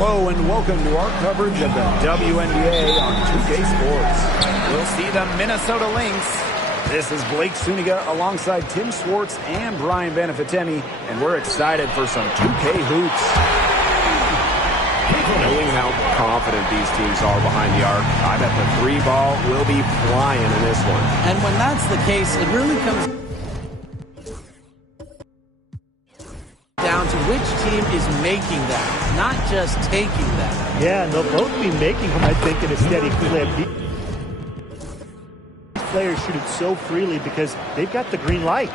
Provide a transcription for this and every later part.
Hello and welcome to our coverage of the WNBA on 2K Sports. We'll see the Minnesota Lynx. This is Blake Suniga alongside Tim Swartz and Brian Benefitemi, and we're excited for some 2K hoops. Knowing how confident these teams are behind the arc, I bet the three ball will be flying in this one. And when that's the case, it really comes down to which team is making that, not just taking that. Yeah, and they'll both be making them, I think, in a steady clip. These players shoot it so freely because they've got the green light.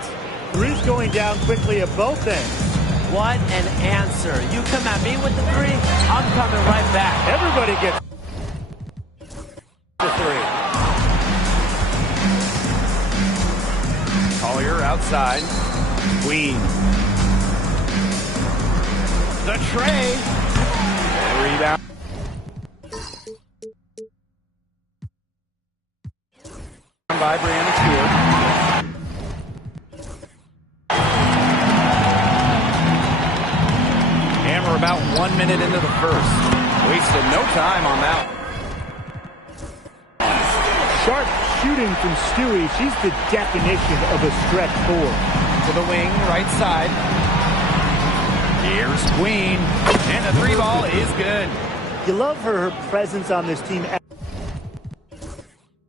Three's going down quickly at both ends. What an answer. You come at me with the three, I'm coming right back. Everybody gets the three. Collier outside. Queen. The tray. And rebound. By Brianna Stewart. Hammer about 1 minute into the first. Wasted no time on that. Sharp shooting from Stewie. She's the definition of a stretch four. To the wing, right side. Here's Queen. And the three ball is good. You love her presence on this team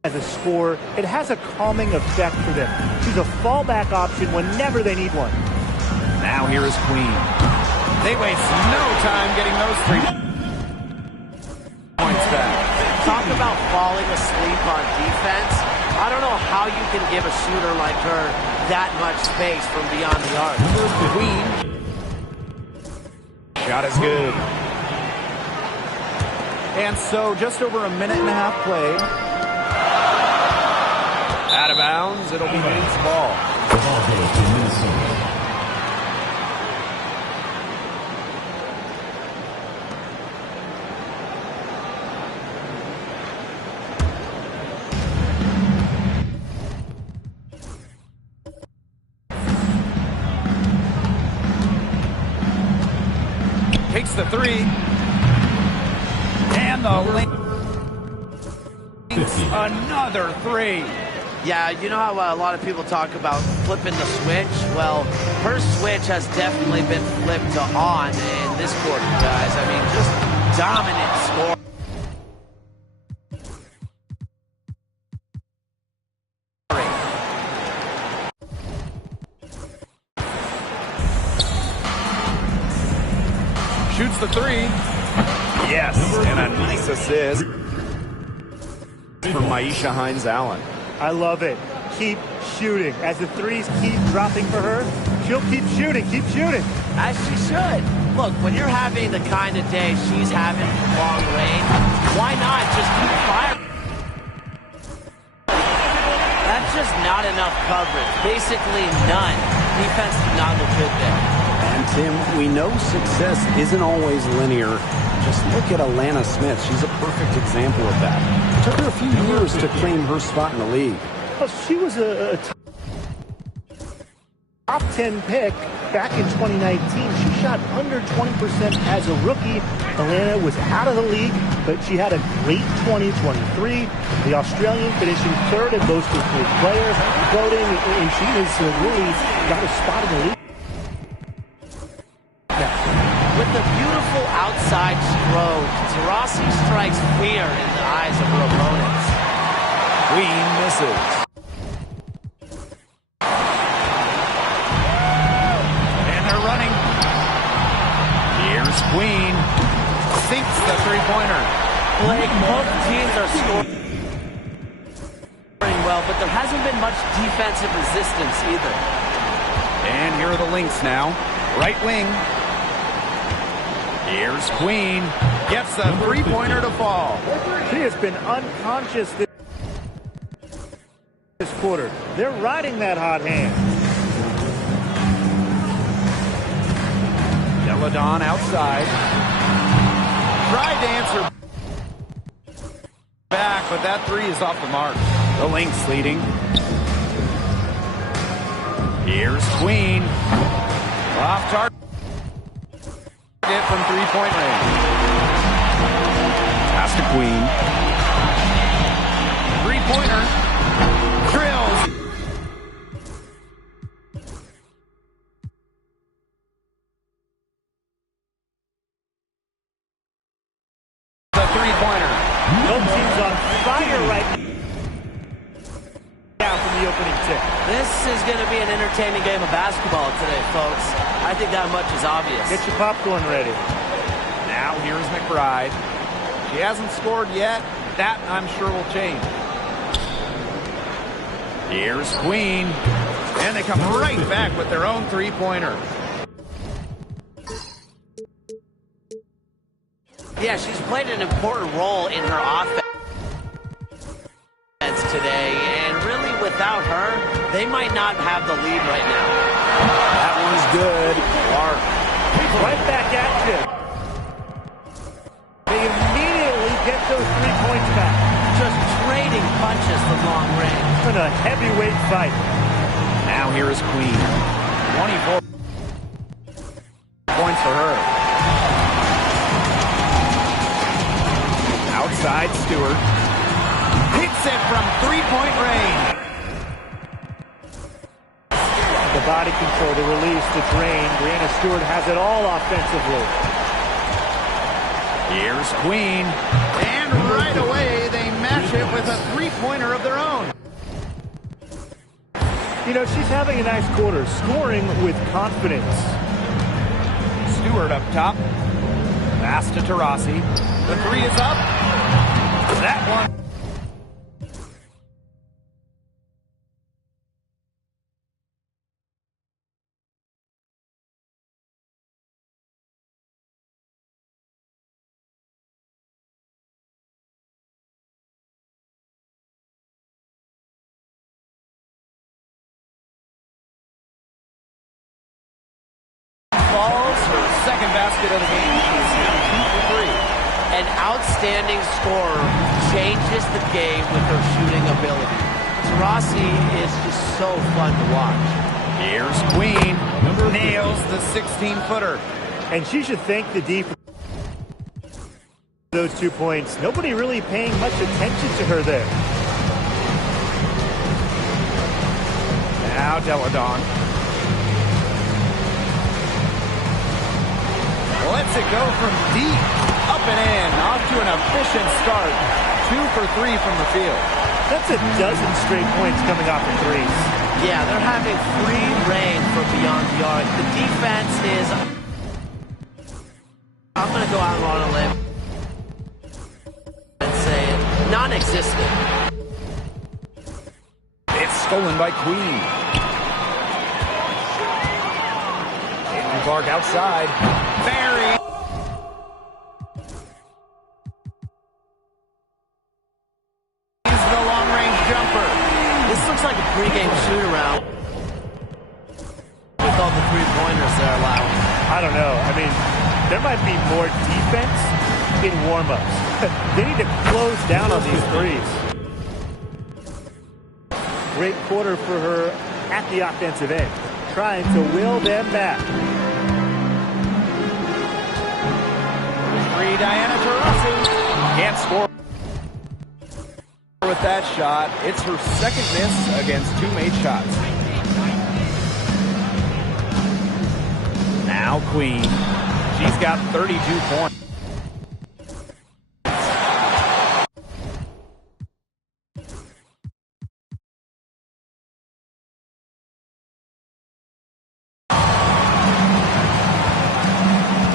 as a scorer. It has a calming effect for them. She's a fallback option whenever they need one. Now here is Queen. They waste no time getting those 3 points back. Talk about falling asleep on defense. I don't know how you can give a shooter like her that much space from beyond the arc. Queen. Shot is good. And so just over a minute and a half played. Out of bounds. It'll be Lynx ball. The ball goes to Minnesota. Takes the three. And the Lynx. Another three. Yeah, you know how a lot of people talk about flipping the switch? Well, her switch has definitely been flipped to on in this quarter, guys. I mean, just dominant score. Shoots the three. Yes, and a nice assist from Maisha Hines-Allen. I love it. Keep shooting. As the threes keep dropping for her, she'll keep shooting, As she should. Look, when you're having the kind of day she's having from long range, why not just keep firing? That's just not enough coverage. Basically none. Defense did not look good there. And Tim, we know success isn't always linear. Just look at Alana Smith. She's a perfect example of that. It took her a few years to claim her spot in the league. Well, she was a top 10 pick back in 2019. She shot under 20% as a rookie. Alana was out of the league, but she had a great 2023. The Australian finishing third in most improved player voting, and she has really got a spot in the league. With the beautiful outside stroke, Taurasi strikes fear in the eyes of her opponents. Queen misses. And they're running. Here's Queen. Sinks the three-pointer. Blake, both teams are scoring well, but there hasn't been much defensive resistance either. And here are the Lynx now. Right wing. Here's Queen. Gets the three-pointer to fall. She has been unconscious this quarter. They're riding that hot hand. Deladon outside. Tried to answer back, but that three is off the mark. The Lynx leading. Here's Queen. Off target. It from three-point range. Pass to Queen. Three-pointer. Drills. The three-pointer. Both teams on fire right now from the opening tip. This is going to be an entertaining game of basketball today, folks. I think that much is obvious. Get your popcorn ready. Now here's McBride. She hasn't scored yet. That, I'm sure, will change. Here's Queen. And they come right back with their own three-pointer. Yeah, she's played an important role in her offense today, and really without her, they might not have the lead right now. That one's good. Clark. Right back at you. They immediately get those 3 points back. Just trading punches from long range. It's been a heavyweight fight. Now here is Queen. 24 points for her. Outside Stewart. Hits it from three-point range. The body control, the release, the drain. Brianna Stewart has it all offensively. Here's Queen. And right away, they match it with a three-pointer of their own. You know, she's having a nice quarter, scoring with confidence. Stewart up top. Pass to Taurasi. The three is up. That one. Falls her second basket of the game. She's now 2 for 3. An outstanding scorer changes the game with her shooting ability. Taurasi is just so fun to watch. Here's Queen. Nails the 16-footer. And she should thank the D for those 2 points. Nobody really paying much attention to her there. Now Deladon. Lets it go from deep. Up and in. Off to an efficient start. 2 for 3 from the field. That's a dozen straight points coming off of threes. Yeah, they're having free reign from beyond the arc. The defense is, I'm going to go out on a limb and say it, non-existent. It's stolen by Queen. Caitlin Clark outside. Barry. The long-range jumper. This looks like a pregame shoot-around with all the three-pointers they're allowing. I don't know. I mean, there might be more defense in warm-ups. They need to close down on these threes. Great quarter for her at the offensive end, trying to will them back. Diana Taurasi can't score with that shot. It's her second miss against 2 made shots. Now Queen. She's got 32 points.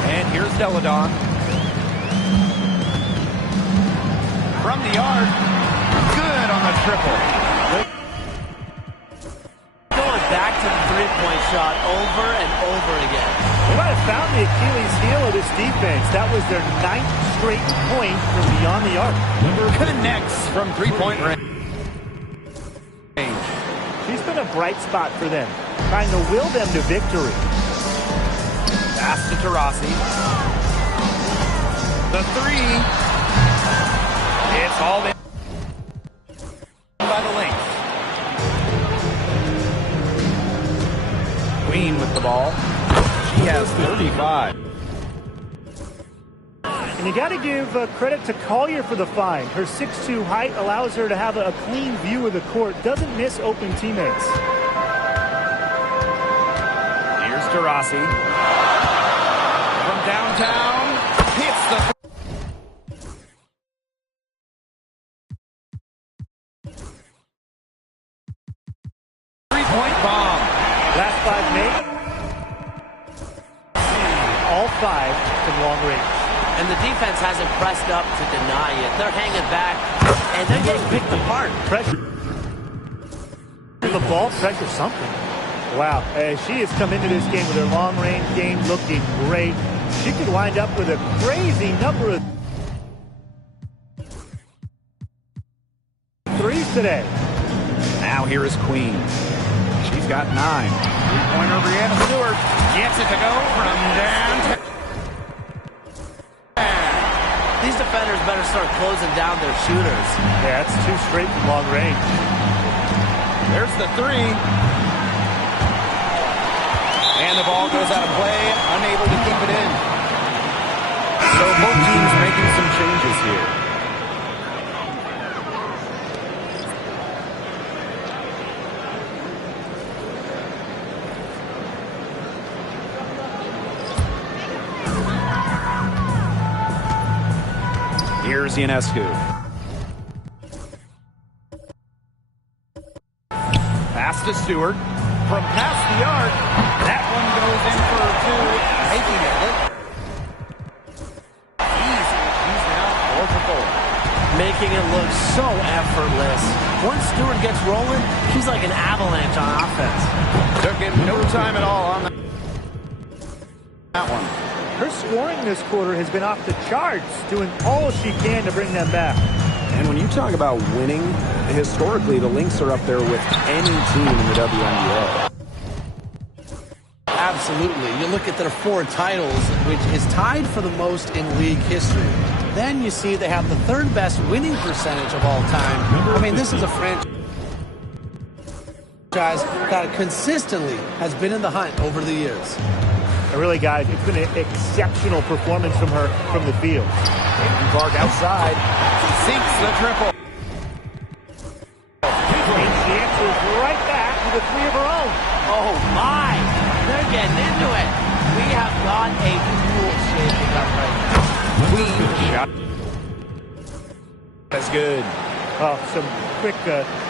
And here's Deladon. From the arc, good on the triple. Going back to the three-point shot over and over again. They might have found the Achilles heel of this defense. That was their 9th straight point from beyond the arc. Connects from three-point range. She's been a bright spot for them, trying to will them to victory. Pass to Taurasi. The three. It's all in by the Lynx. Queen with the ball. She has 35. And you got to give credit to Collier for the find. Her 6'2" height allows her to have a clean view of the court, doesn't miss open teammates. Here's Taurasi. From downtown, hits the... three-point bomb. Last 5 made. All 5 from long range. And the defense hasn't pressed up to deny it. They're hanging back, and they're getting picked apart. Pressure. The ball, pressure something. Wow, she has come into this game with her long-range game looking great. She could wind up with a crazy number of threes today. Now here is Queen. She's got 9. Three-pointer, Brianna Stewart gets it to go from downtown. These defenders better start closing down their shooters. Yeah, that's 2 straight from long range. There's the 3. And the ball goes out of play, unable to keep it in. So both teams making some changes here. Here's Ionescu. Pass to Stewart. From past the arc, that one goes in for 2, making it look easy. He's now 4 for 4. Making it look so effortless. Once Stewart gets rolling, she's like an avalanche on offense. Took him no time at all on that one. Her scoring this quarter has been off the charts, doing all she can to bring them back. And when you talk about winning, historically, the Lynx are up there with any team in the WNBA. Absolutely. You look at their 4 titles, which is tied for the most in league history. Then you see they have the 3rd best winning percentage of all time. I mean, this is a franchise that consistently has been in the hunt over the years. Really, guys, it's been an exceptional performance from her from the field. Clark outside. Sinks the triple. And she answers right back with a 3 of her own. Oh, my. They're getting into it. We have got a duel shaping up right now. Queen shot. That's good. Oh, some quick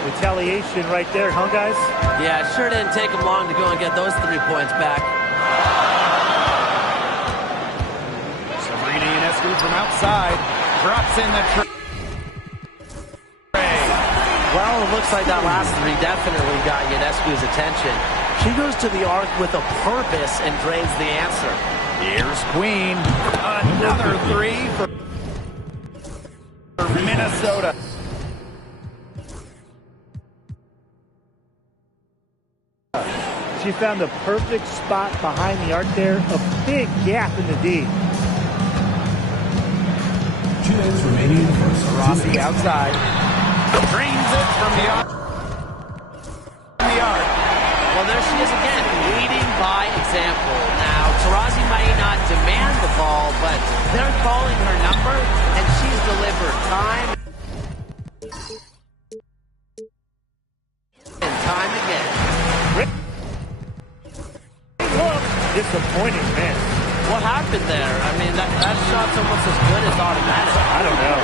retaliation right there, huh, guys? Yeah, it sure didn't take them long to go and get those 3 points back. Sabrina Ionescu from outside drops in the tray. Well, it looks like that last 3 definitely got Ionescu's attention. She goes to the arc with a purpose and drains the answer. Here's Queen. Another 3 for Minnesota. She found the perfect spot behind the arc there, a big gap in the D. 2 minutes remaining in the first. Rossi outside. Drains it from the arc. Well, there she is again, leading by example. Now, Taurasi might not demand the ball, but they're calling her number, and she's delivered time and time again. Look, disappointing miss. What happened there? I mean, that shot's almost as good as automatic. I don't know.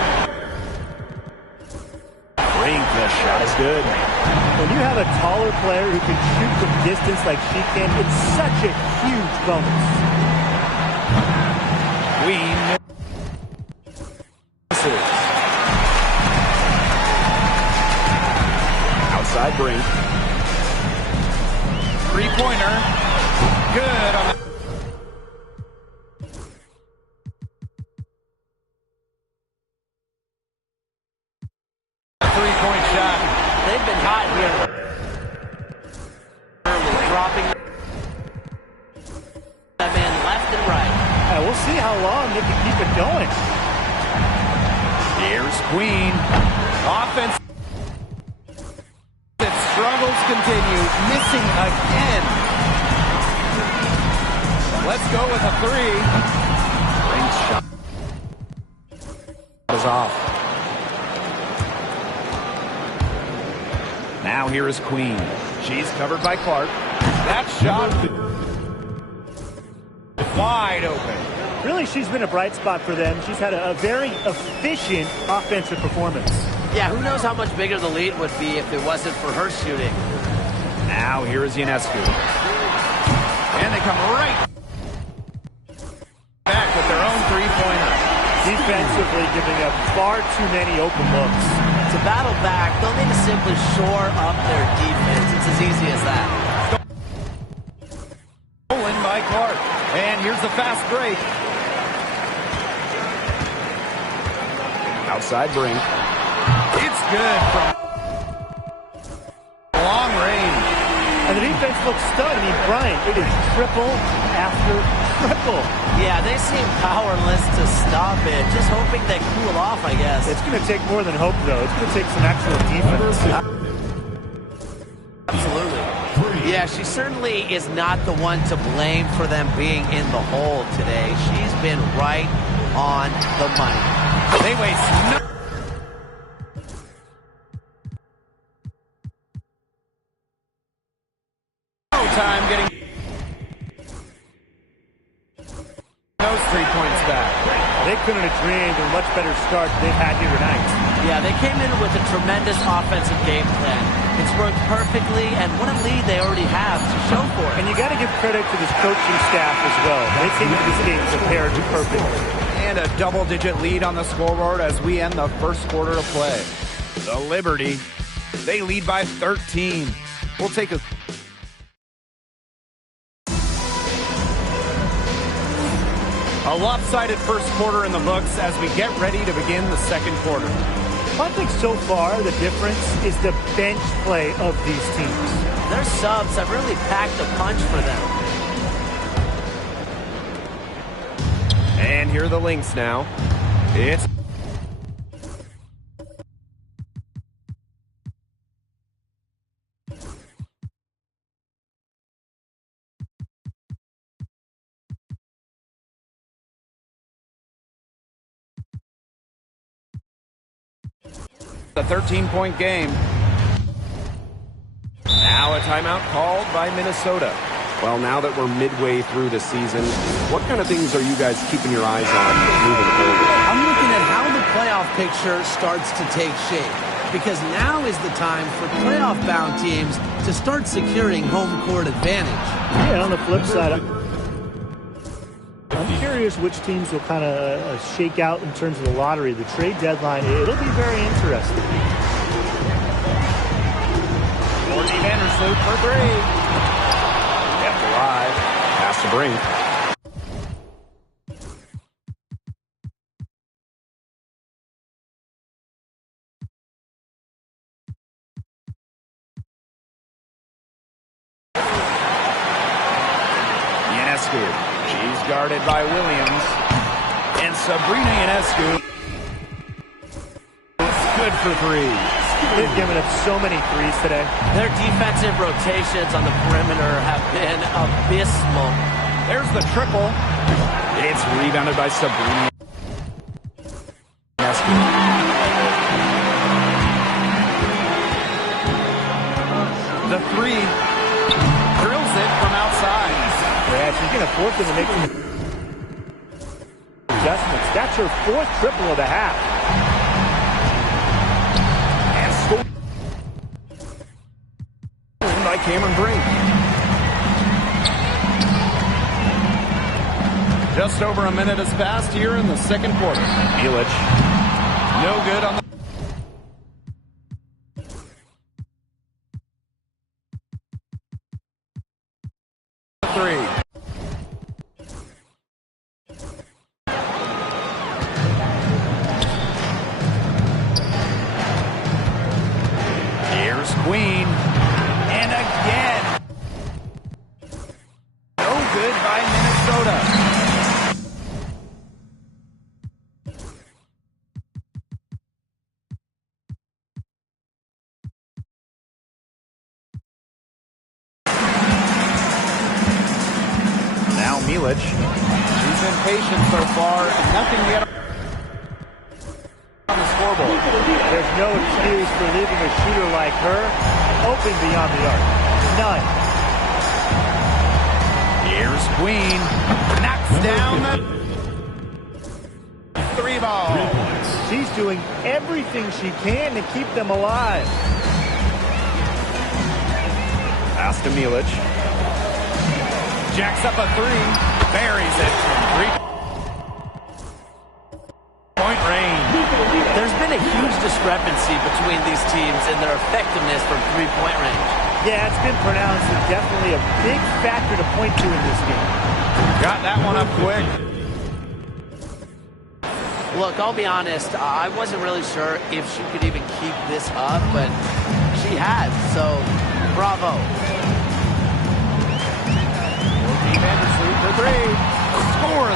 The shot is good. When you have a taller player who can shoot from distance like she can, it's such a huge bonus. Queen misses. Outside Brink. 3-pointer. Good on the... three-point shot. They've been hot here. Early, dropping that man left and right. We'll see how long they can keep it going. Here's Queen. Offense. Struggles continue. Missing again. Let's go with a 3. Great shot. off. Now here is Queen. She's covered by Clark. That shot wide open. Really, she's been a bright spot for them. She's had a very efficient offensive performance. Yeah, who knows how much bigger the lead would be if it wasn't for her shooting. Now here is Ionescu. And they come right back with their own three-pointer. Defensively giving up far too many open looks. To battle back, they'll need to simply shore up their defense. It's as easy as that. Stolen by Clark. And here's the fast break. Outside Brink. It's good from long range. And the defense looks stunned. I mean, Brian, it is triple after triple. Yeah, they seem powerless to stop it. Just hoping they cool off, I guess. It's going to take more than hope, though. It's going to take some actual defense. Absolutely. Yeah, she certainly is not the one to blame for them being in the hole today. She's been right on the money. They waste no time getting those 3 points back. They couldn't have dreamed of a much better start than they've had here tonight. Yeah, they came in with a tremendous offensive game plan. It's worked perfectly, and what a lead they already have to show for it. And you got to give credit to this coaching staff as well. They came into this game prepared perfectly. And a double-digit lead on the scoreboard as we end the first quarter of play. The Liberty, they lead by 13. We'll take a lopsided first quarter in the books as we get ready to begin the second quarter. I think so far the difference is the bench play of these teams. Their subs have really packed a punch for them. And here are the Lynx now. It's a 13-point game. Now a timeout called by Minnesota. Well, now that we're midway through the season, what kind of things are you guys keeping your eyes on moving forward? I'm looking at how the playoff picture starts to take shape, because now is the time for playoff-bound teams to start securing home court advantage. Yeah, on the flip side, I'm curious which teams will kind of shake out in terms of the lottery. The trade deadline, it'll be very interesting. Courtney Vandersloot for three. Kept alive. Pass to Brink. Ionescu. She's guarded by Williams. And Sabrina Ionescu is good for three. They've given up so many threes today. Their defensive rotations on the perimeter have been abysmal. There's the triple. It's rebounded by Sabrina Ionescu. The three drills it from outside. Yeah, she's going to force them to make some adjustments. That's her fourth triple of the half. And scored by Cameron Brink. Just over a minute has passed here in the second quarter. Milic, no good on the three. Here's Queen. And again. No good by Minnesota. Now Milic. She's been patient so far. Nothing yet. scoreboard. There's no excuse for leaving a shooter like her open beyond the arc. None. Here's Queen. Knocks down the three ball. She's doing everything she can to keep them alive. Pass to Milic. Jacks up a three. Buries it from 3-point range. There's been a huge discrepancy between these teams in their effectiveness from three-point range. Yeah, it's been pronounced and definitely a big factor to point to in this game. Got that one up quick. Look, I'll be honest, I wasn't really sure if she could even keep this up, but she has, so bravo. Vandersloot for three. Score.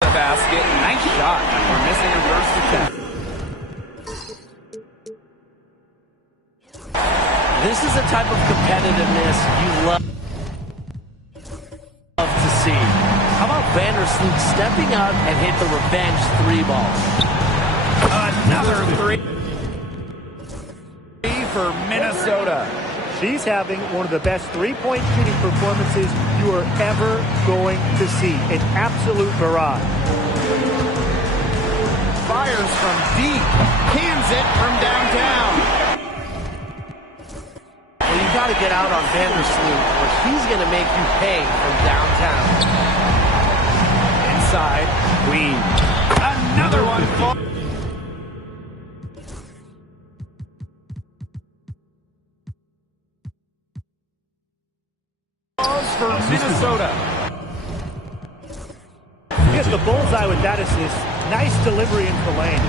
The basket. Nice shot after missing her first attempt. This is a type of competitiveness you love to see. How about Vandersloot stepping up and hit the revenge three ball? Another three for Minnesota. She's having one of the best three-point shooting performances you are ever going to see. An absolute barrage. Fires from deep. Cans it from downtown. Well, you got to get out on Vandersloot, or he's going to make you pay from downtown. Inside, Queen. Another one. Falls for Minnesota. Gets the bullseye with that assist. Nice delivery into the lane.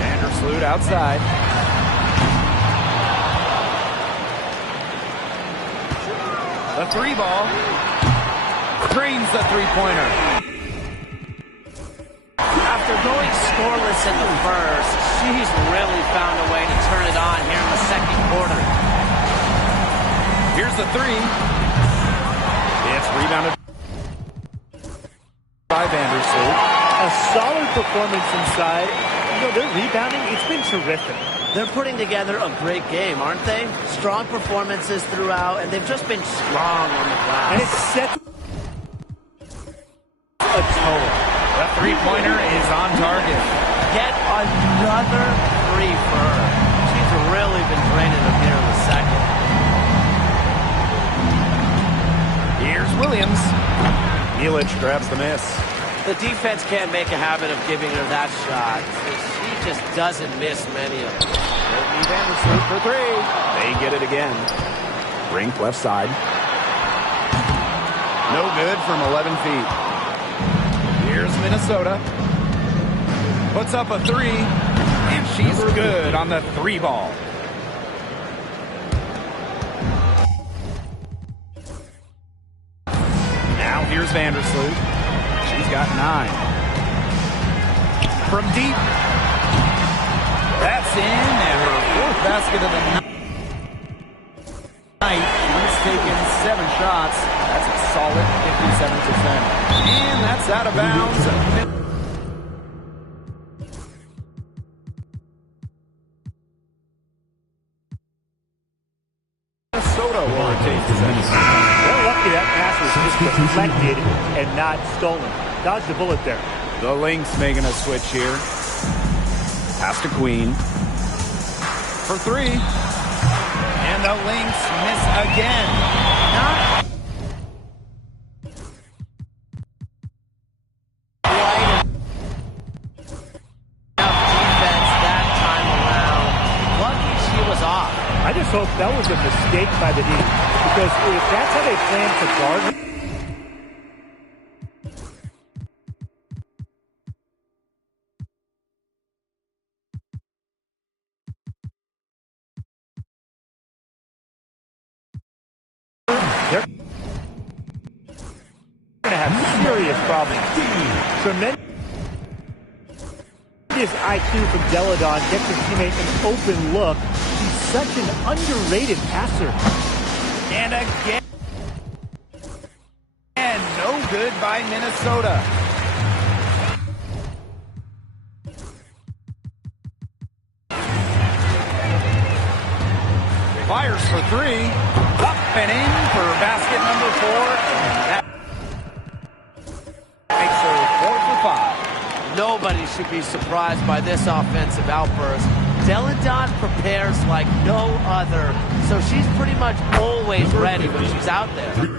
Vandersloot outside. The three ball. Drains the three-pointer. After going scoreless in the first, she's really found a way to turn it on here in the second quarter. Here's the three. It's rebounded by Vandersloot. A solid performance inside. You know, their rebounding, it's been terrific. They're putting together a great game, aren't they? Strong performances throughout, and they've just been strong on the glass. And it sets a tone. The three-pointer is on target. Yet another three for her. She's really been draining them here in the second. Here's Williams. Milic grabs the miss. The defense can't make a habit of giving her that shot. She just doesn't miss many of them. Courtney Vandersloot for three. They get it again. Brink left side. No good from 11 feet. Here's Minnesota. Puts up a three. And she's good on the three ball. Now here's Vandersloot. She's got 9. From deep. That's in, and her fourth basket of the night. She's taken 7 shots. That's a solid 57%. And that's out of bounds. Minnesota will retain possession. They're lucky that pass was just deflected and not stolen. Dodged a bullet there. The Lynx making a switch here. Pass to Queen. For three. And the Lynx miss again. Not Quite enough defense that time around. Lucky she was off. I just hope that was a mistake by the D. Because if that's how they plan to guard her, they're going to have serious problems. Tremendous Tremendous IQ from Deladon. Gets her teammate an open look. She's such an underrated passer. And again. And no good by Minnesota. Fires for three. Up and in for basket number 4. And that makes her 4 for 5. Nobody should be surprised by this offensive outburst. Deladon prepares like no other, so she's pretty much always ready when she's out there.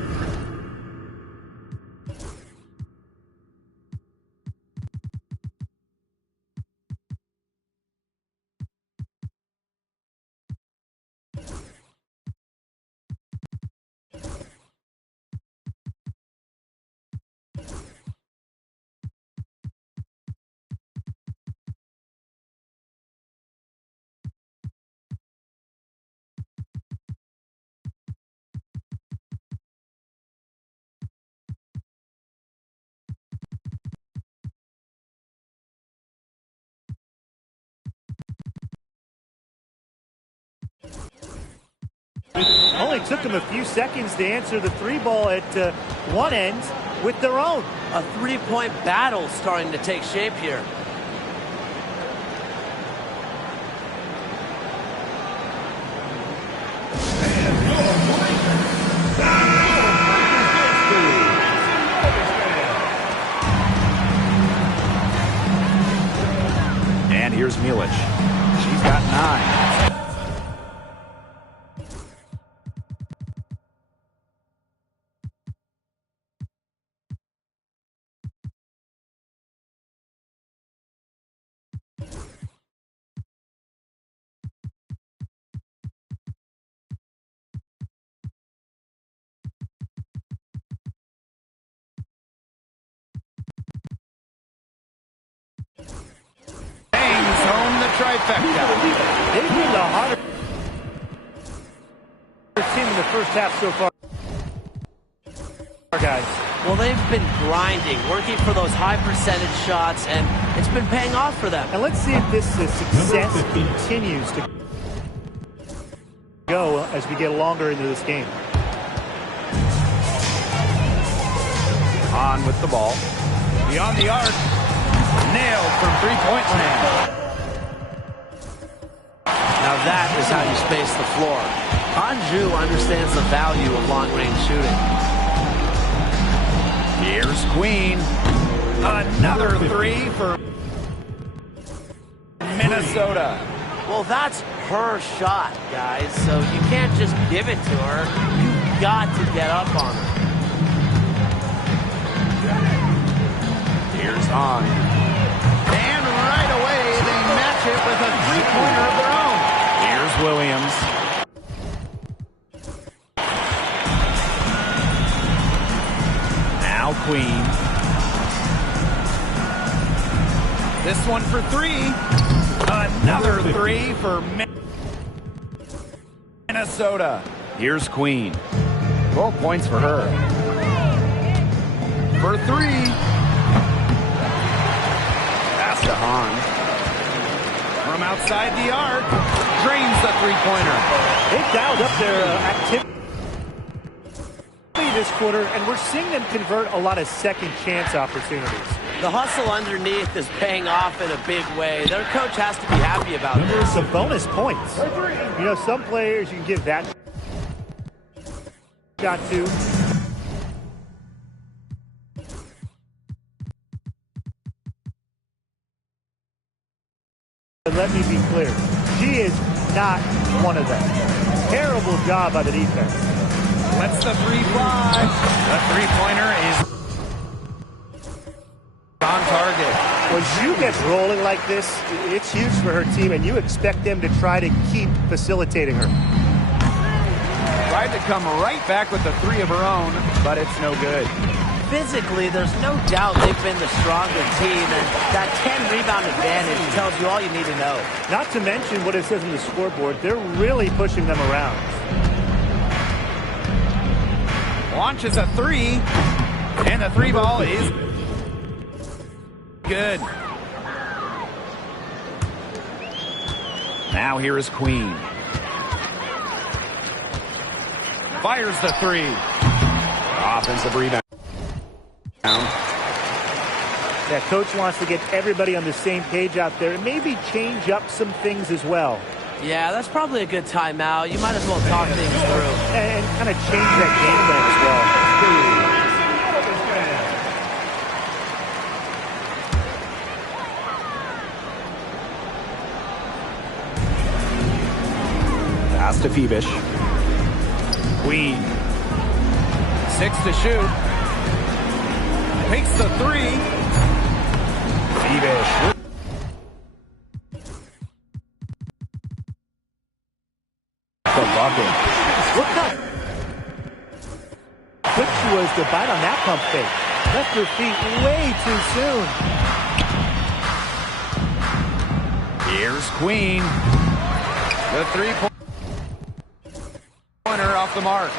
Only took them a few seconds to answer the three ball at one end with their own. A three-point battle starting to take shape here. And here's Milic. She's got 9. Trifecta. They've been the harder team in the first half so far, guys. Well, they've been grinding, working for those high percentage shots, and it's been paying off for them. And let's see if this success continues to go as we get longer into this game. On with the ball. Beyond the arc. Nailed from three-point land. Now that is how you space the floor. Anju understands the value of long-range shooting. Here's Queen. Another 3 for Minnesota. Well, that's her shot, guys, so you can't just give it to her. You've got to get up on her. Here's On. And right away, they match it with a three-pointer of their own. Here's Williams. Now Queen. This one for 3. Another 3 for Minnesota. Here's Queen. 12 points for her. For 3. Pass to Hahn. From outside the arc, drains the three-pointer. They've dialed up their activity this quarter, and we're seeing them convert a lot of second-chance opportunities. The hustle underneath is paying off in a big way. Their coach has to be happy about this. There's some bonus points. You know, some players you can give that shot to. Let me be clear. She is not one of them. Terrible job by the defense. Lets the 3 fly. The three-pointer is on target. When Zhu gets rolling like this, it's huge for her team, and you expect them to try to keep facilitating her. Tried to come right back with the 3 of her own, but it's no good. Physically, there's no doubt they've been the stronger team, and that 10-rebound advantage tells you all you need to know. Not to mention what it says on the scoreboard, they're really pushing them around. Launches a 3, and the 3 ball is good. Now here is Queen. Fires the three. Offensive rebound. Yeah, coach wants to get everybody on the same page out there and maybe change up some things as well. Yeah, that's probably a good timeout. You might as well talk things through. And kind of change that game plan as well. Pass to Phoebish. Queen. 6 to shoot. Takes the three. Phoebish. The bucket. Look how quick she was to bite on that pump fake. Left her feet way too soon. Here's Queen. The three-pointer off the mark.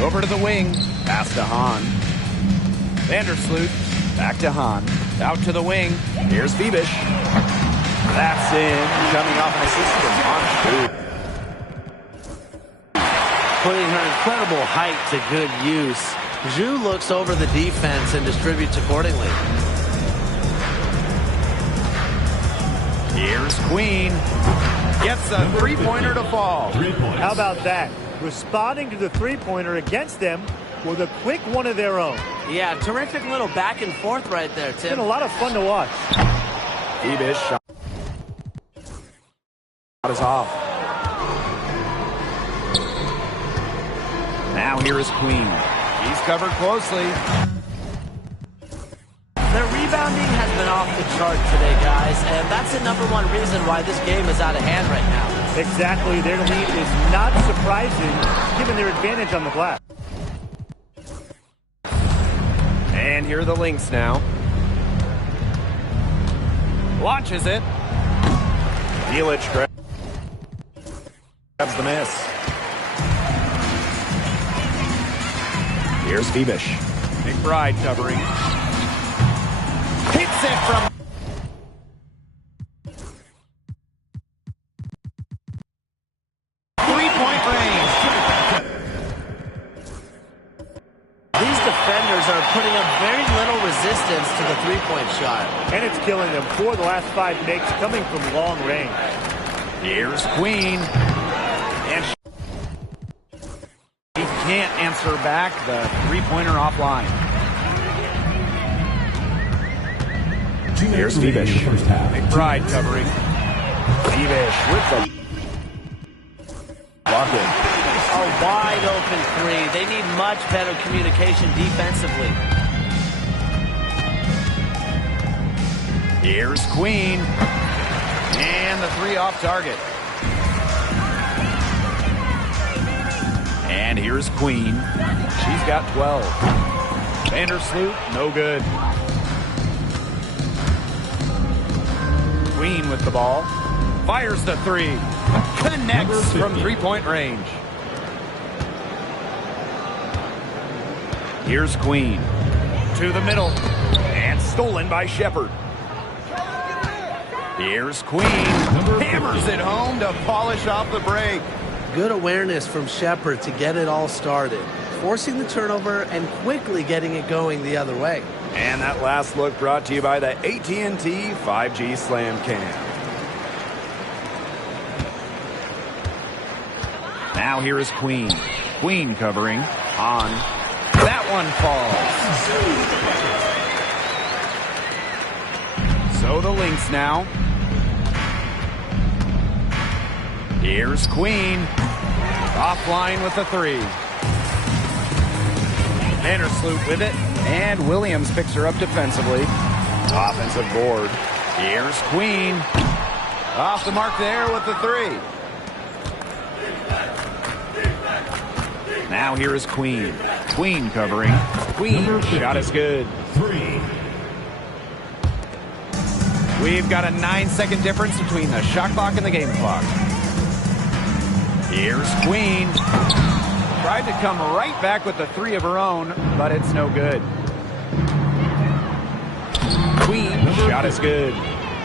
Over to the wing. Pass to Hahn. Vandersloot. Back to Hahn. Out to the wing. Here's Phoebish. That's in. Coming off an assist from Hahn. Putting her incredible height to good use. Zhu looks over the defense and distributes accordingly. Here's Queen. Gets a three-pointer to fall. 3 points. How about that? Responding to the three-pointer against them with a quick one of their own. Yeah, terrific little back and forth right there, It's been Tim. a lot of fun to watch. Phoebish shot is off. Now here is Queen. He's covered closely. Their rebounding has been off the chart today, guys, and that's the #1 reason why this game is out of hand right now. Exactly. Their lead is not surprising given their advantage on the glass. And here are the Lynx now. Launches it. Yelich grabs the miss. Here's Phoebish. McBride covering. Hits it from three-point range. These defenders are putting up very little resistance to the three-point shot. And it's killing them. 4 of the last 5 makes coming from long range. Here's Queen. And she can't answer back the three-pointer offline. Here's Phoebish. First half. McBride covering. Phoebish with the bucket. A wide open three. They need much better communication defensively. Here's Queen. And the three off target. And here's Queen. She's got 12. Vandersloot, no good. Queen with the ball. Fires the three. Connects from three-point range. Here's Queen. To the middle. And stolen by Shepard. Here's Queen. Hammers it home to polish off the break. Good awareness from Shepard to get it all started. Forcing the turnover and quickly getting it going the other way. And that last look brought to you by the AT&T 5G Slam Cam. Now here is Queen. Queen covering. On. That one falls. So the Lynx now. Here's Queen. Offline with the three. Vandersloot with it. And Williams picks her up defensively. Offensive board. Here's Queen. Off the mark there with the three. Now here is Queen. Queen covering. Queen shot is good. 3. We've got a 9-second difference between the shot clock and the game clock. Here's Queen. Tried to come right back with the three of her own, but it's no good. Queen shot is good.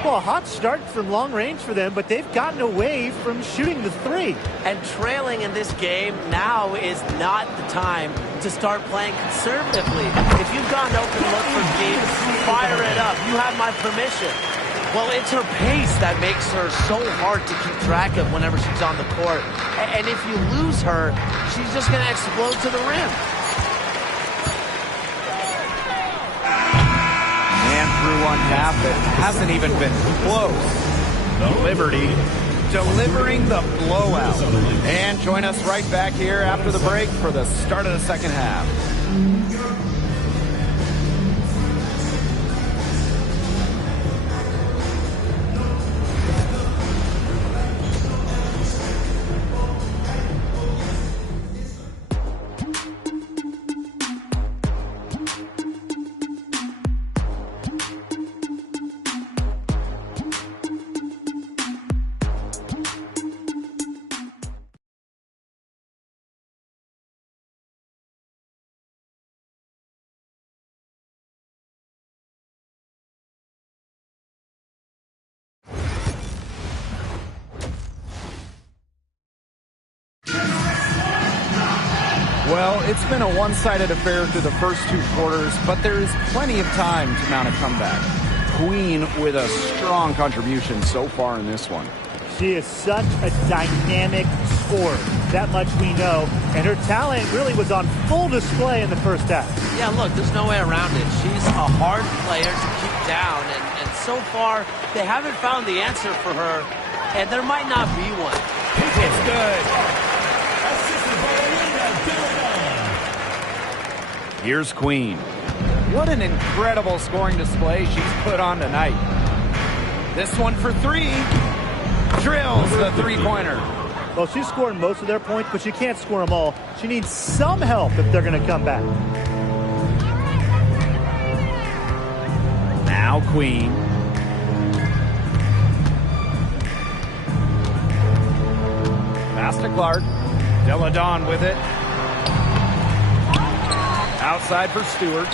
Well, a hot start from long range for them, but they've gotten away from shooting the three. And trailing in this game now is not the time to start playing conservatively. If you've got an open look for deep, fire it up. You have my permission. Well, it's her pace that makes her so hard to keep track of whenever she's on the court. And if you lose her, she's just going to explode to the rim. And through one half, it hasn't even been close. Liberty delivering the blowout. And join us right back here after the break for the start of the second half. Well, it's been a one-sided affair through the first two quarters, but there is plenty of time to mount a comeback. Queen with a strong contribution so far in this one. She is such a dynamic scorer. That much we know. And her talent really was on full display in the first half. Yeah, look, there's no way around it. She's a hard player to keep down. And so far, they haven't found the answer for her. And there might not be one. It's good. Here's Queen. What an incredible scoring display she's put on tonight. This one for three. Drills the three-pointer. Well, she's scoring most of their points, but she can't score them all. She needs some help if they're going to come back. Now Queen. Pass to Clark. Deladon with it. Outside for Stewart.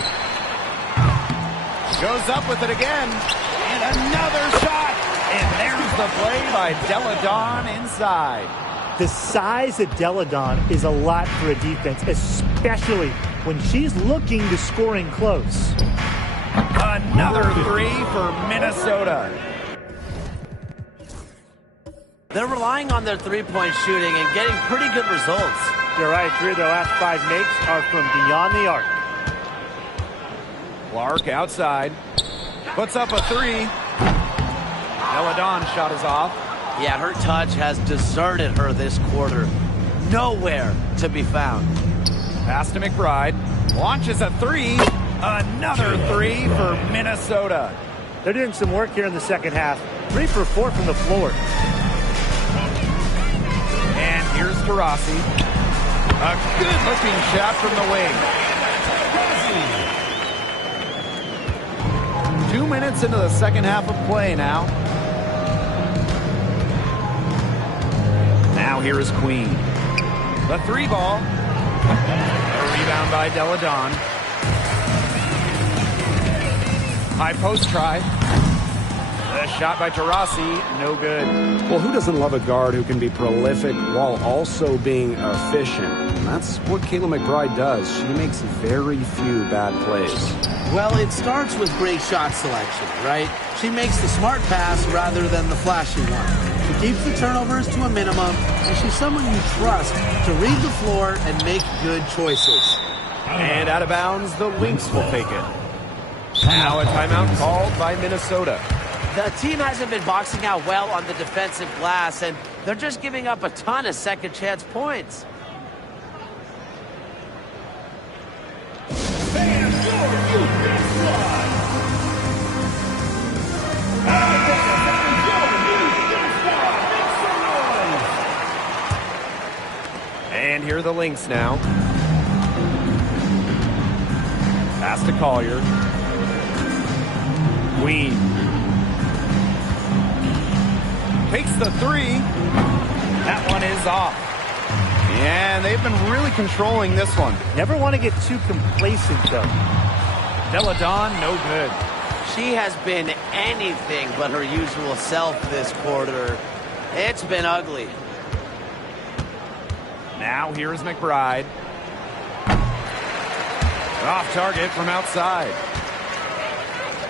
Goes up with it again. And another shot. And there's the play by Deladon inside. The size of Deladon is a lot for a defense, especially when she's looking to scoring close. Another three for Minnesota. They're relying on their three-point shooting and getting pretty good results. You're right. 3 of their last 5 makes are from beyond the arc. Clark outside. Puts up a three. Deladon shot is off. Yeah, her touch has deserted her this quarter. Nowhere to be found. Pass to McBride. Launches a three. Another three for Minnesota. They're doing some work here in the second half. 3 for 4 from the floor. And here's Taurasi. A good-looking shot from the wing. 2 minutes into the second half of play now. Now here is Queen. The three ball. A rebound by Deladon. High post try. The shot by Taurasi, no good. Well, who doesn't love a guard who can be prolific while also being efficient? And that's what Kayla McBride does. She makes very few bad plays. Well, it starts with great shot selection, right? She makes the smart pass rather than the flashy one. She keeps the turnovers to a minimum, and she's someone you trust to read the floor and make good choices. And out of bounds, the Lynx will take it. Now a timeout called by Minnesota. The team hasn't been boxing out well on the defensive glass, and they're just giving up a ton of second chance points. And here are the Lynx now. Pass to Collier. Queen. Takes the three. That one is off. And they've been really controlling this one. Never want to get too complacent, though. Deladon, no good. She has been anything but her usual self this quarter. It's been ugly. Now here's McBride. Off target from outside.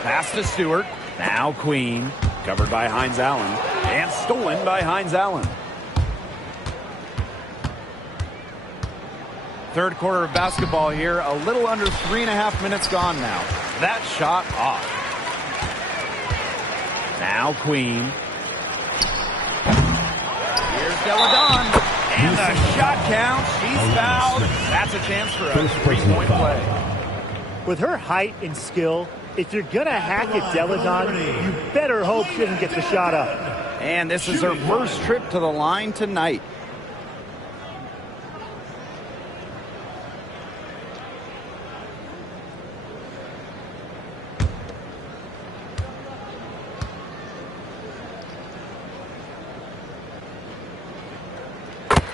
Pass to Stewart. Now Queen. Covered by Hines Allen. And stolen by Hines Allen. Third quarter of basketball here. A little under 3.5 minutes gone now. That shot off. Now Queen. Here's Deladon. And the shot count. She's fouled. That's a chance for a three-point play. With her height and skill, if you're going to hack at Deladon, you better hope she doesn't get the shot up. And this is her first trip to the line tonight.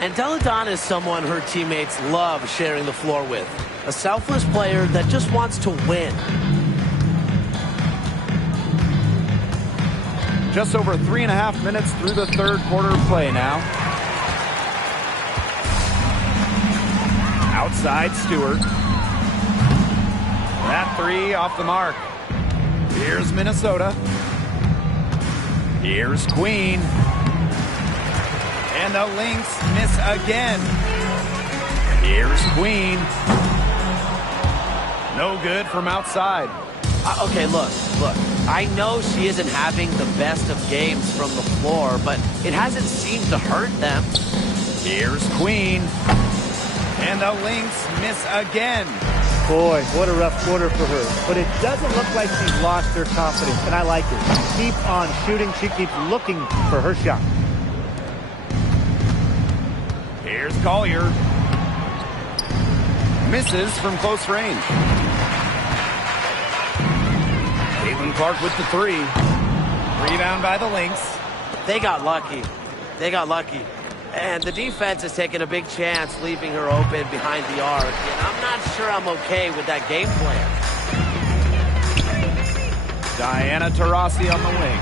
And Deladon is someone her teammates love sharing the floor with. A selfless player that just wants to win. Just over 3.5 minutes through the third quarter of play now. Outside Stewart. That three off the mark. Here's Minnesota. Here's Queen. And the Lynx miss again. Here's Queen. No good from outside. Okay, look. I know she isn't having the best of games from the floor, but it hasn't seemed to hurt them. Here's Queen. And the Lynx miss again. Boy, what a rough quarter for her. But it doesn't look like she's lost her confidence, and I like it. Keep on shooting. She keeps looking for her shot. Here's Collier. Misses from close range. Caitlin Clark with the three. Rebound by the Lynx. They got lucky. And the defense is taking a big chance, leaving her open behind the arc. And I'm not sure I'm okay with that game plan. Diana Taurasi on the wing.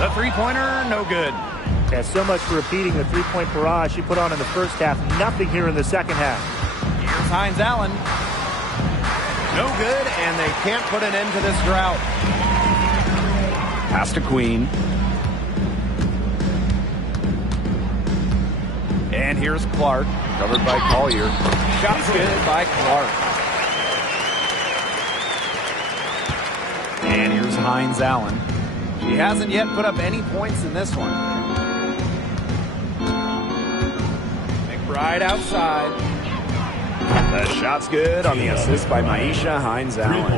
The three-pointer, no good. Yeah, so much for repeating the three-point barrage she put on in the first half. Nothing here in the second half. Here's Hines Allen. No good, and they can't put an end to this drought. Pass to Queen. And here's Clark. Covered by Collier. Shots good by Clark. And here's Hines Allen. She hasn't yet put up any points in this one. McBride outside. The shot's good on the assist by Maisha Hines Allen.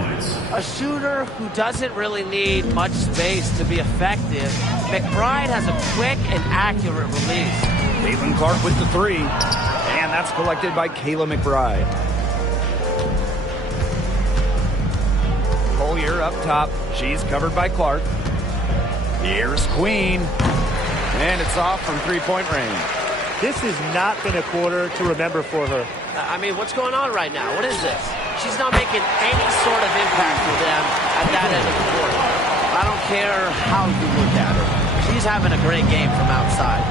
A shooter who doesn't really need much space to be effective, McBride has a quick and accurate release. Caitlin Clark with the three. And that's collected by Kayla McBride. Collier up top. She's covered by Clark. Here's Queen. And it's off from three-point range. This has not been a quarter to remember for her. I mean, what's going on right now? What is this? She's not making any sort of impact for them at that end of the court. I don't care how you look at her. She's having a great game from outside.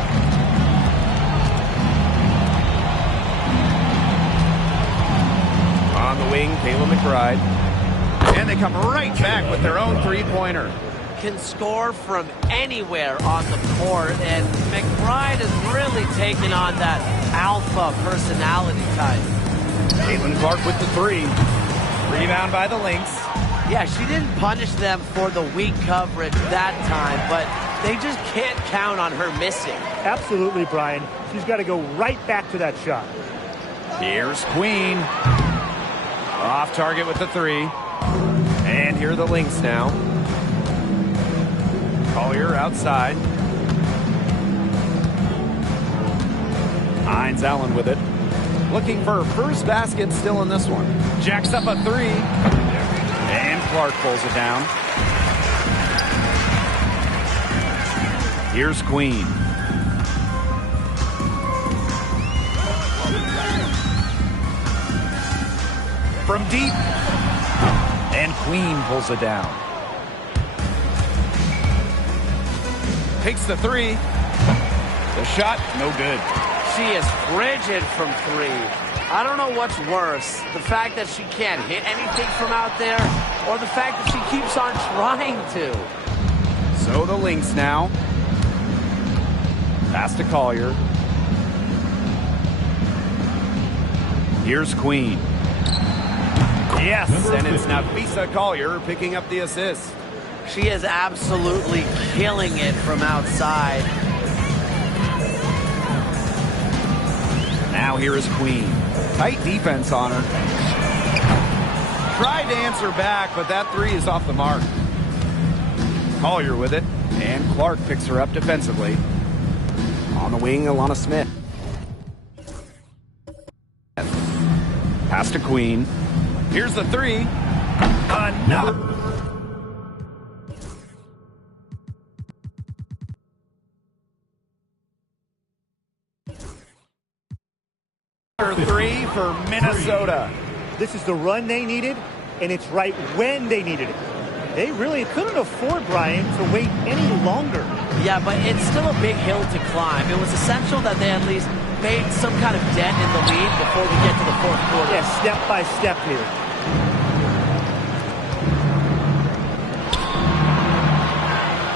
On the wing, Kayla McBride. And they come right back with their own three-pointer. Can score from anywhere on the court, and McBride is really taking on that alpha personality type. Caitlin Clark with the three. Rebound by the Lynx. Yeah, she didn't punish them for the weak coverage that time, but they just can't count on her missing. Absolutely, Brian. She's got to go right back to that shot. Here's Queen. Off target with the three. And here are the Lynx now. Collier outside. Hines Allen with it. Looking for her first basket still in this one. Jacks up a three. And Clark pulls it down. Here's Queen. From deep. And Queen pulls it down. Takes the three. The shot, no good. She is frigid from three. I don't know what's worse, the fact that she can't hit anything from out there, or the fact that she keeps on trying to. So the Lynx now. Pass to Collier. Here's Queen. Yes, and it's Nafisa Collier picking up the assist. She is absolutely killing it from outside. Now here is Queen. Tight defense on her. Tried to answer back, but that three is off the mark. Collier with it, and Clark picks her up defensively. On the wing, Alana Smith. Pass to Queen. Here's the three. Enough. Three for Minnesota. This is the run they needed, and it's right when they needed it. They really couldn't afford, Brian, to wait any longer. Yeah, but it's still a big hill to climb. It was essential that they at least made some kind of dent in the lead before we get to the fourth quarter. Yeah, step by step here.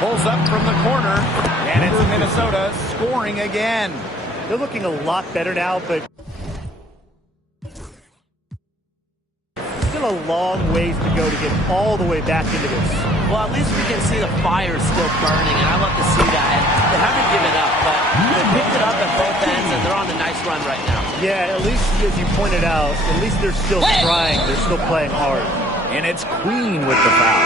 Pulls up from the corner, and it's Minnesota scoring again. They're looking a lot better now, but still a long ways to go to get all the way back into this. Well, at least we can see the fire still burning, and I love to see that. And they haven't given up, but they picked it up at both ends, and they're on a nice run right now. Yeah, at least, as you pointed out, at least they're still trying. They're still playing hard. And it's Queen with the foul.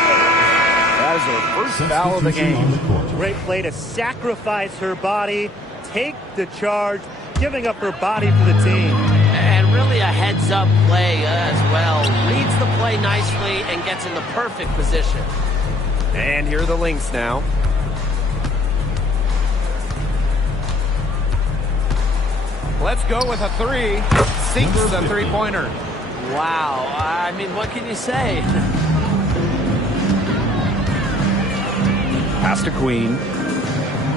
That is her first foul of the game. Great play to sacrifice her body, take the charge, giving up her body for the team. And really a heads-up play as well. Reads the play nicely and gets in the perfect position. And here are the Lynx now. Let's go with a three. Sinks the three-pointer. Wow. I mean, what can you say? Pass to Queen.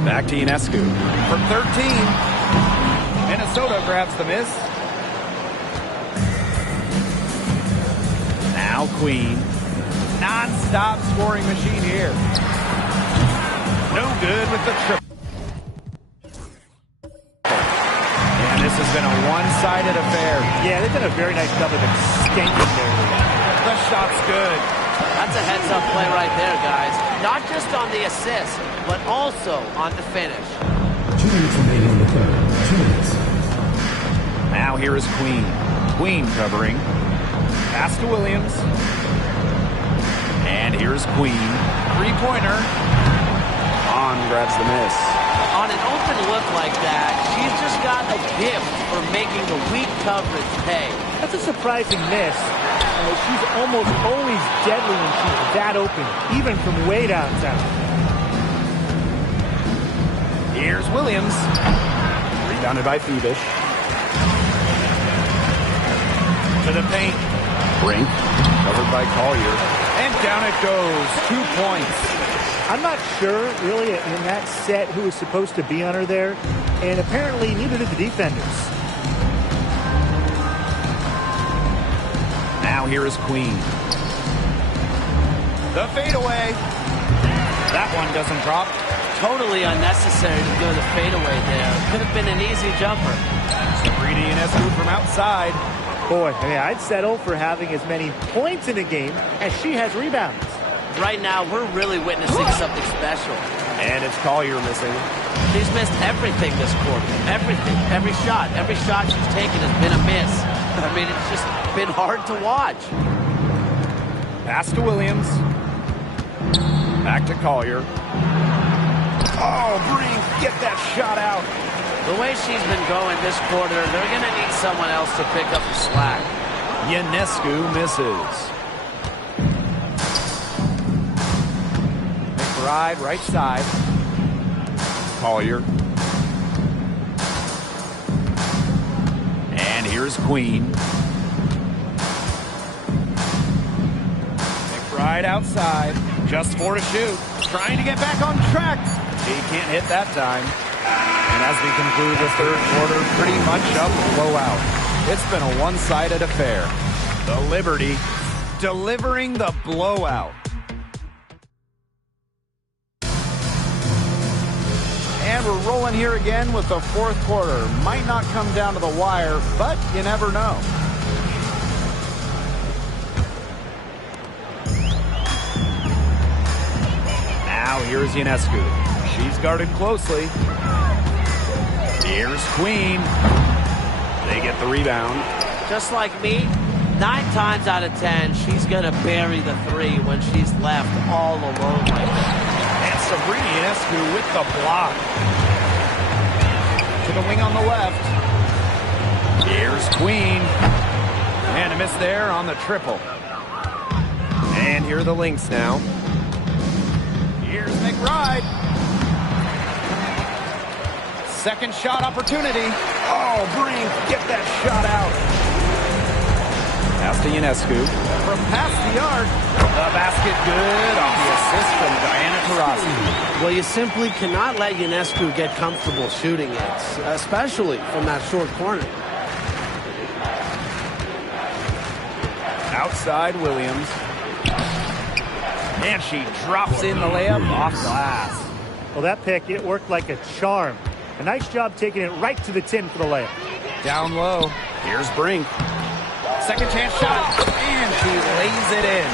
Back to Ionescu. From 13. Minnesota grabs the miss. Now Queen. Non-stop scoring machine here. No good with the triple. And this has been a one-sided affair. Yeah, they've done a very nice job of extending there. The shot's good. That's a heads-up play right there, guys. Not just on the assist, but also on the finish. 2 minutes remaining in the third. 2 minutes. Now here is Queen. Queen covering. Pass to Williams. And here's Queen. Three-pointer. On grabs the miss. On an open look like that, she's just got a gift for making the weak coverage pay. That's a surprising miss. She's almost always deadly when she's that open, even from way downtown. Here's Williams. Rebounded by Phoebish. To the paint. Brink. Covered by Collier. And down it goes. 2 points. I'm not sure, really, in that set who was supposed to be on her there, and apparently neither did the defenders. Now here is Queen. The fadeaway. That one doesn't drop. Totally unnecessary to go the fadeaway there. Could have been an easy jumper. Sabrina Ionescu from outside. Boy, I mean, I'd settle for having as many points in a game as she has rebounds. Right now, we're really witnessing something special. And it's Collier missing. She's missed everything this quarter. Everything. Every shot she's taken has been a miss. I mean, it's just been hard to watch. Pass to Williams. Back to Collier. Oh, Brink, get that shot out. The way she's been going this quarter, they're going to need someone else to pick up the slack. Ionescu misses. McBride, right side. Collier. And here's Queen. McBride outside. Just 4 to shoot. Trying to get back on track. He can't hit that time. And as we conclude the third quarter, pretty much a blowout. It's been a one-sided affair. The Liberty delivering the blowout. And we're rolling here again with the fourth quarter. Might not come down to the wire, but you never know. Now here's Ionescu. She's guarded closely. Here's Queen. They get the rebound. Just like me, 9 times out of 10, she's going to bury the 3 when she's left all alone like that. And Sabrina Ionescu with the block. To the wing on the left. Here's Queen. And a miss there on the triple. And here are the Lynx now. Here's McBride. Second shot opportunity. Oh, Brink, get that shot out. Pass to Ionescu. From past the arc. The basket good off the assist from Diana Taurasi. Well, you simply cannot let Ionescu get comfortable shooting it, especially from that short corner. Outside Williams. And she drops in the layup off glass. Well, that pick, it worked like a charm. A nice job taking it right to the tin for the layup. Down low. Here's Brink. Second chance shot. And she lays it in.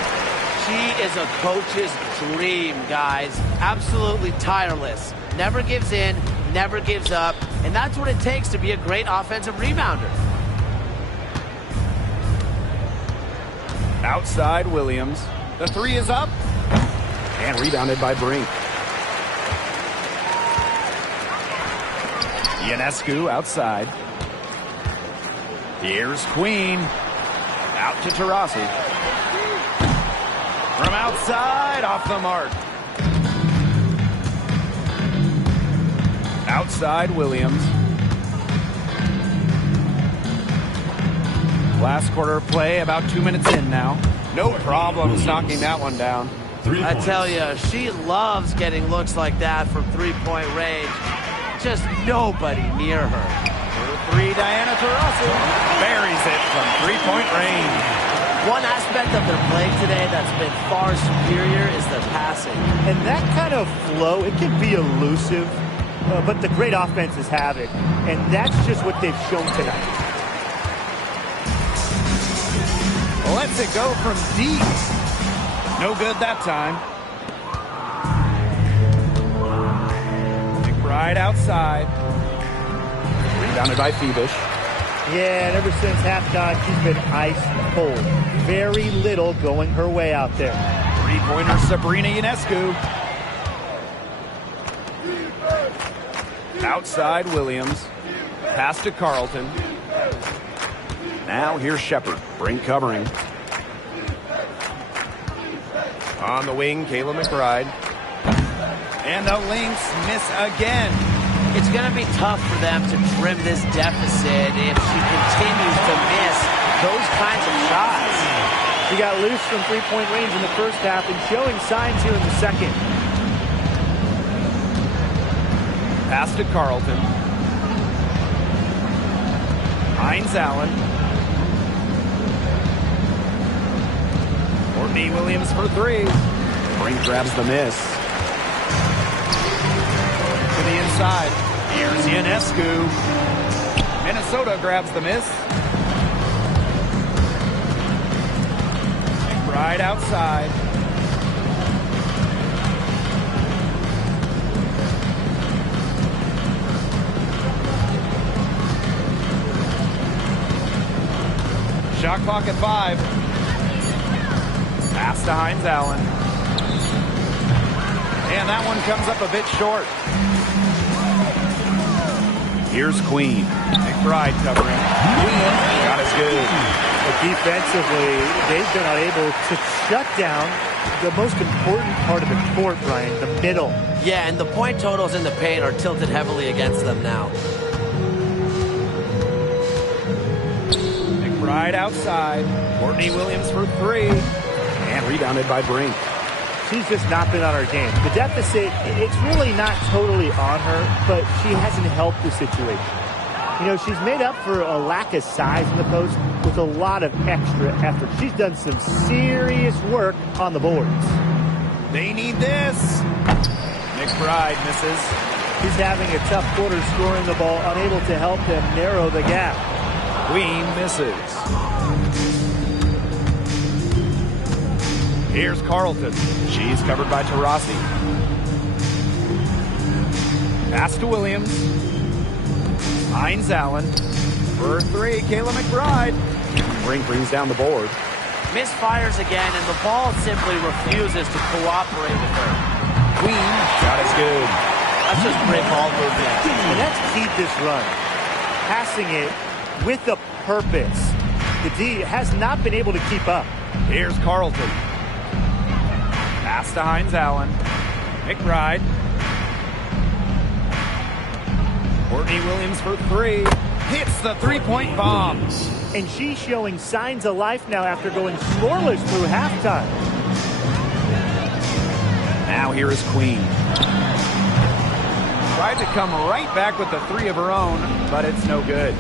She is a coach's dream, guys. Absolutely tireless. Never gives in, never gives up. And that's what it takes to be a great offensive rebounder. Outside Williams. The 3 is up. And rebounded by Brink. Ionescu outside. Here's Queen. Out to Taurasi. From outside, off the mark. Outside Williams. Last quarter of play, about 2 minutes in now. No problems knocking that one down. I tell you, she loves getting looks like that from three-point range. Just nobody near her. For 3, Diana Taurasi buries it from three-point range. One aspect of their play today that's been far superior is their passing. And that kind of flow, it can be elusive, but the great offenses have it. And that's just what they've shown tonight. Lets it go from deep. No good that time. McBride outside. Rebounded by Phoebish. Yeah, and ever since halftime, she's been ice cold. Very little going her way out there. Three-pointer Sabrina Ionescu. Outside Williams. Pass to Carlton. Now here's Shepard. Brink covering. On the wing, Kayla McBride. And the Lynx miss again. It's going to be tough for them to trim this deficit if she continues to miss those kinds of shots. She got loose from three-point range in the first half and showing signs here in the second. Pass to Carlton. Hines Allen. Courtney Williams for 3. Brink grabs the miss. To the inside. Here's Ionescu. Minnesota grabs the miss. McBride outside. Shot clock at 5. Pass to Hines Allen. And that one comes up a bit short. Here's Queen. McBride covering. Queen shot is good. But defensively, they've been unable to shut down the most important part of the court, Brian, the middle. Yeah, and the point totals in the paint are tilted heavily against them now. McBride outside. Courtney Williams for 3. And Rebounded by Brink. She's just not been on her game. The deficit, it's really not totally on her, but she hasn't helped the situation. You know, she's made up for a lack of size in the post with a lot of extra effort. She's done some serious work on the boards. They need this. McBride misses. She's having a tough quarter scoring the ball, unable to help them narrow the gap. Queen misses. Here's Carlton. She's covered by Taurasi. Pass to Williams. Hines Allen. For three, Kayla McBride. Brink brings down the board. Misfires again, and the ball simply refuses to cooperate with her. Queen. Shot is good. That's just great ball movement. And that's key this run. Passing it with a purpose. The D has not been able to keep up. Here's Carlton. Pass to Hines Allen. McBride. Courtney Williams for three. Hits the three-point bomb. And she's showing signs of life now after going scoreless through halftime. Now here is Queen. Tried to come right back with the three of her own, but it's no good.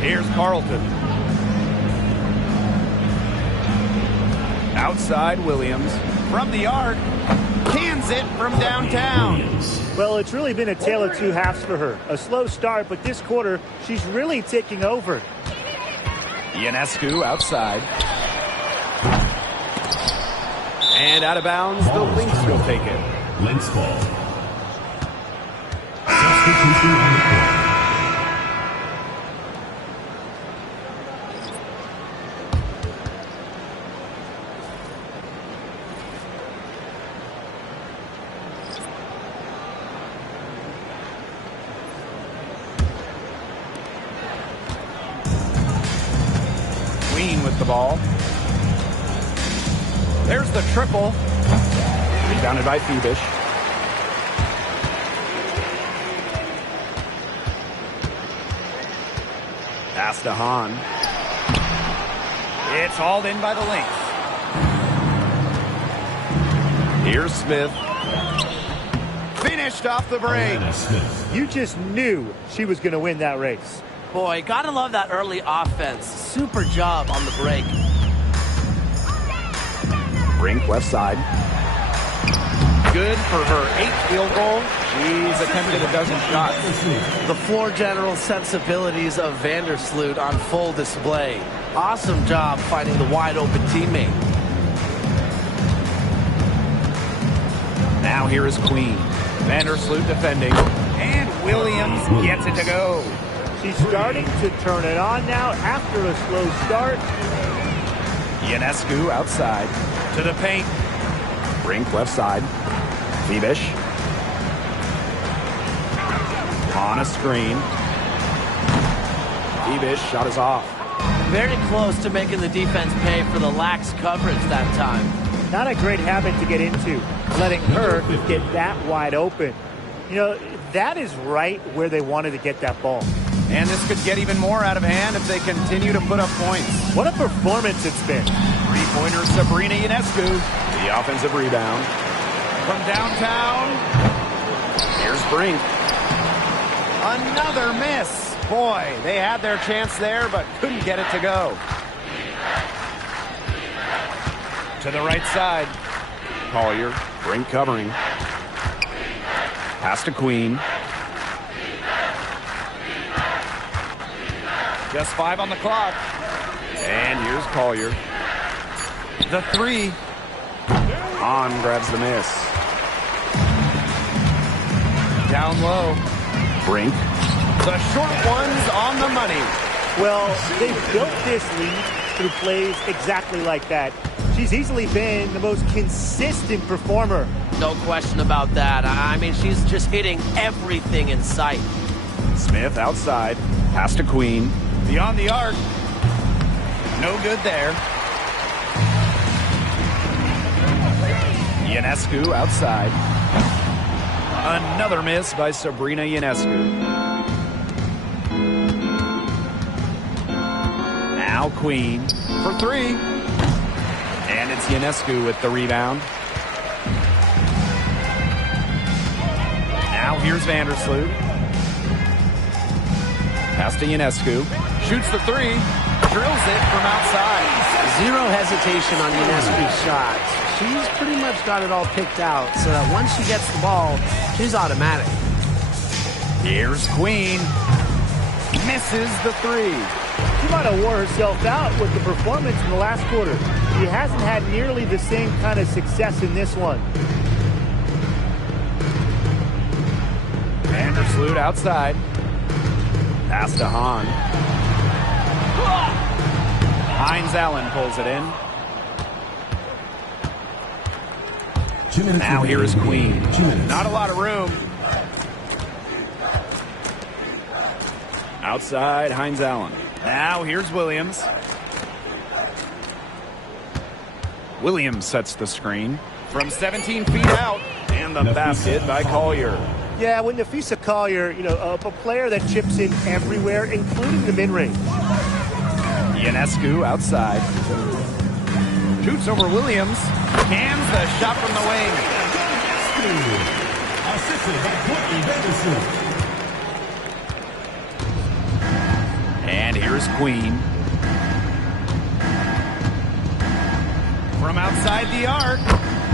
Here's Carlton. Outside Williams. From the arc. Cans it from downtown. Well, it's really been a tale of two halves for her. A slow start, but this quarter, she's really taking over. Ionescu outside. And out of bounds, the Lynx will take it. Lynx ball. Substitution on the court. Queen with the ball. There's the triple. Rebounded by Phoebish. Pass to Hahn. It's hauled in by the Lynx. Here's Smith. Finished off the break. You just knew she was going to win that race. Boy, gotta love that early offense. Super job on the break. Brink left side. Good for her 8th field goal. She's attempted a dozen shots. The floor general sensibilities of Vandersloot on full display. Awesome job finding the wide open teammate. Now here is Queen. Vandersloot defending. And Williams gets it to go. She's starting to turn it on now after a slow start. Ionescu outside. To the paint. Brink left side. Phoebish. On a screen. Phoebish shot is off. Very close to making the defense pay for the lax coverage that time. Not a great habit to get into, letting her get that wide open. You know, that is right where they wanted to get that ball. And this could get even more out of hand if they continue to put up points. What a performance it's been. Three-pointer Sabrina Ionescu. The offensive rebound. From downtown. Here's Brink. Another miss. Boy, they had their chance there, but couldn't get it to go. To the right side. Collier. Brink covering. Pass to Queen. Just 5 on the clock. And here's Collier. The three. Hahn grabs the miss. Down low. Brink. The short one's on the money. Well, they built this lead through plays exactly like that. She's easily been the most consistent performer. No question about that. I mean, she's just hitting everything in sight. Smith outside. Pass to Queen. Beyond the arc. No good there. Ionescu outside. Another miss by Sabrina Ionescu. Now Now Queen for three. And it's Ionescu with the rebound. Now here's Vandersloot. Pass to Ionescu. Shoots the three. Drills it from outside. Zero hesitation on Ionescu's shots. She's pretty much got it all picked out so that once she gets the ball, she's automatic. Here's Queen. Misses the three. She might have wore herself out with the performance in the last quarter. She hasn't had nearly the same kind of success in this one. Vandersloot outside. Pass to Hahn. Hines Allen pulls it in. 2 minutes. Now here is Queen. 2 minutes. Not a lot of room. Outside, Hines Allen. Now here's Williams. Williams sets the screen from 17 feet out. And the basket by Collier. Yeah, when Nafisa Collier, a player that chips in everywhere, including the mid-range. Ionescu outside. Shoots over Williams. Cans the shot from the wing. Assisted by Courtney Vandersloot. And here's Queen. From outside the arc.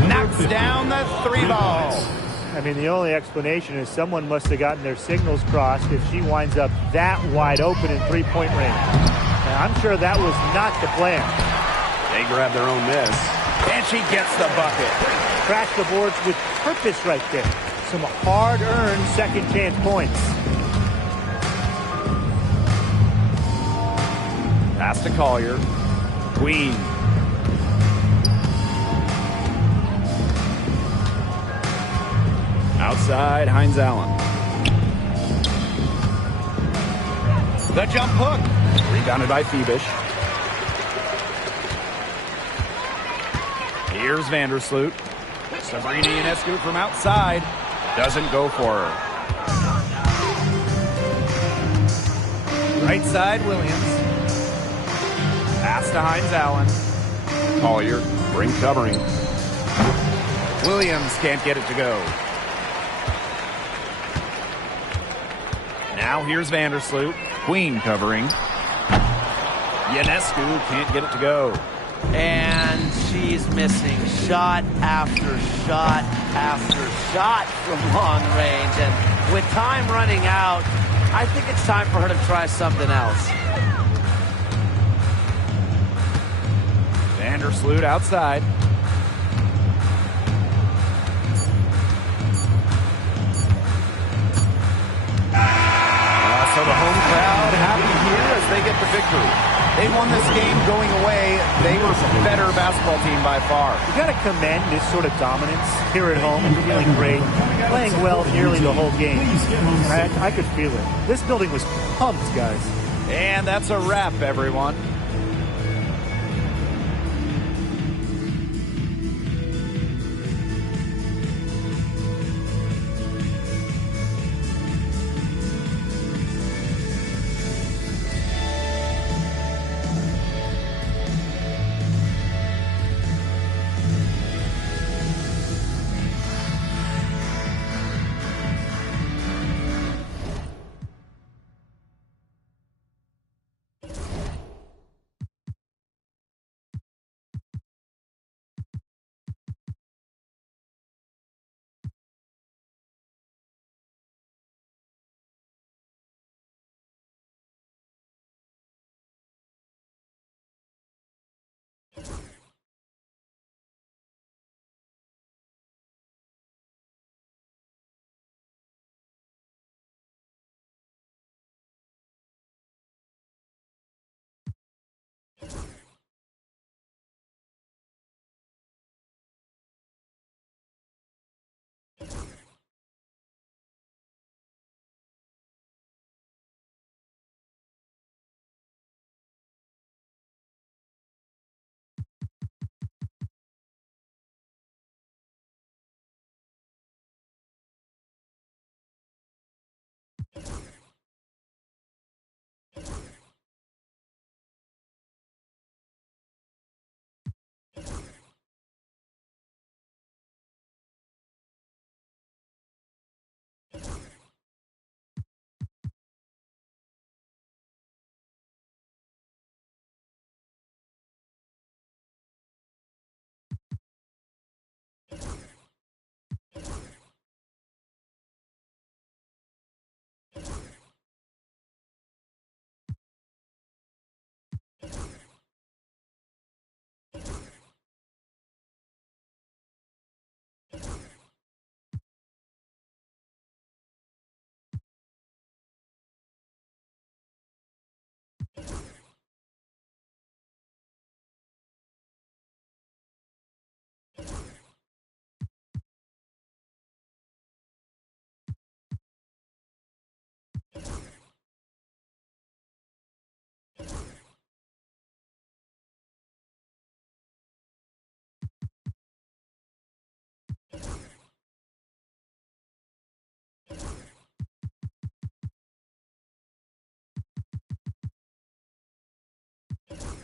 Knocks down the three ball. I mean, the only explanation is someone must have gotten their signals crossed if she winds up that wide open in three-point range. Now, I'm sure that was not the plan. They grab their own miss. And she gets the bucket. Crash the boards with purpose right there. Some hard-earned second-chance points. Pass to Collier. Queen. Outside, Hines Allen. The jump hook. Rebounded by Phoebish. Here's Vandersloot. Sabrina Ionescu from outside. Doesn't go for her. Right side, Williams. Pass to Hines Allen. Collier, ring covering. Williams can't get it to go. Now here's Vandersloot. Queen covering. Ionescu can't get it to go. And she's missing shot after shot after shot from long range. And with time running out, I think it's time for her to try something else. Vandersloot outside. So the home crowd happy here as they get the victory. They won this game going away. They were a better basketball team by far. You got to commend this sort of dominance here at home. Feeling great, playing well nearly the whole game. I could feel it. This building was pumped, guys. And that's a wrap, everyone. Henderson.